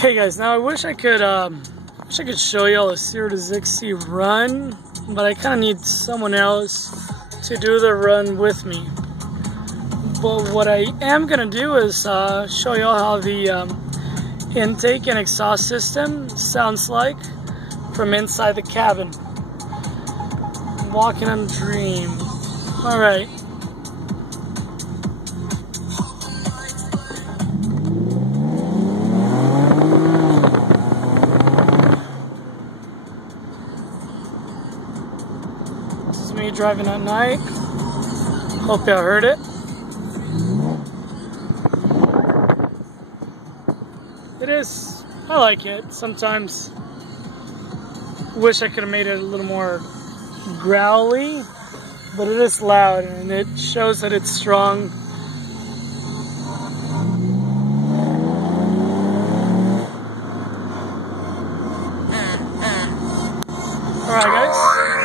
Hey guys, now I wish I could show y'all a 0 to 60 run, but I kind of need someone else to do the run with me. But what I am gonna do is show y'all how the intake and exhaust system sounds like from inside the cabin. Walking on a dream. All right. This is me driving at night. Hope y'all heard it. It is, I like it. Sometimes wish I could have made it a little more growly, but it is loud and it shows that it's strong. Alright guys.